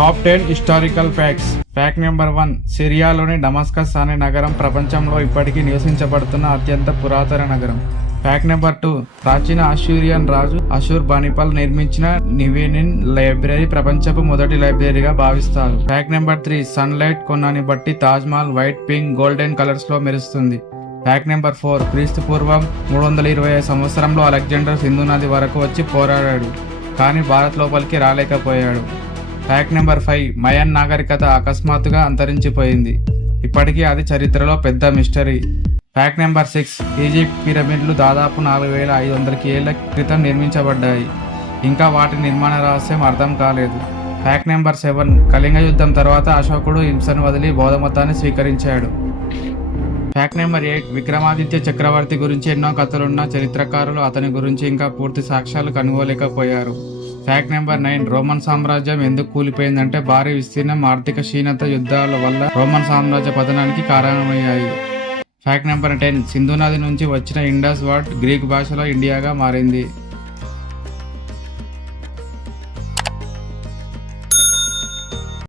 Top ten historical facts. Fact number one సిరియాలోని Damascus అనే నగరం ప్రపంచంలో ఇప్పటికీ నివసించబడుతున్న అత్యంత పురాతన నగరం. ఫ్యాక్ట్ నెంబర్ టూ ప్రాచీన అషూరియన్ రాజు అషూర్ బానిపల్ నిర్మించిన నివేనిన్ లైబ్రరీ ప్రపంచపు మొదటి లైబ్రరీగా భావిస్తారు. ఫ్యాక్ట్ నెంబర్ త్రీ సన్లైట్ కొన్నాన్ని బట్టి Taj Mahal white pink golden కలర్స్లో మెరుస్తుంది. ఫ్యాక్ట్ నెంబర్ ఫోర్ క్రీస్తు పూర్వం మూడు వందల ఇరవై ఐదు సంవత్సరంలో అలెగ్జాండర్ సింధు నది వరకు వచ్చి పోరాడాడు. కానీ భారత్ లోపలికి రాలేకపోయాడు. ఫ్యాక్ట్ నెంబర్ ఫైవ్ మయన్ నాగరికత అకస్మాత్తుగా అంతరించిపోయింది ఇప్పటికీ అది చరిత్రలో పెద్ద mystery fact number six Egypt పిరమిడ్లు దాదాపు నాలుగు వేల ఐదు వందల ఏళ్ళ క్రితం నిర్మించబడ్డాయి ఇంకా వాటి నిర్మాణ రహస్యం అర్థం కాలేదు ఫ్యాక్ట్ నెంబర్ సెవెన్ కళింగ యుద్ధం తర్వాత అశోకుడు హింసను వదిలి బౌద్ధమతాన్ని స్వీకరించాడు ఫ్యాక్ట్ నెంబర్ ఎయిట్ విక్రమాదిత్య చక్రవర్తి గురించి ఎన్నో కథలున్న చరిత్రకారులు అతని గురించి ఇంకా పూర్తి సాక్ష్యాలు కనుగోలేకపోయారు ఫ్యాక్ట్ నెంబర్ నైన్ రోమన్ సామ్రాజ్యం ఎందుకు కూలిపోయిందంటే భారీ విస్తీర్ణం ఆర్థిక క్షీణత యుద్ధాల వల్ల రోమన్ సామ్రాజ్య పతనానికి కారణమయ్యాయి. ఫ్యాక్ట్ నెంబర్ టెన్ సింధు నది నుంచి వచ్చిన ఇండస్ వర్డ్ గ్రీక్ భాషలో ఇండియాగా మారింది.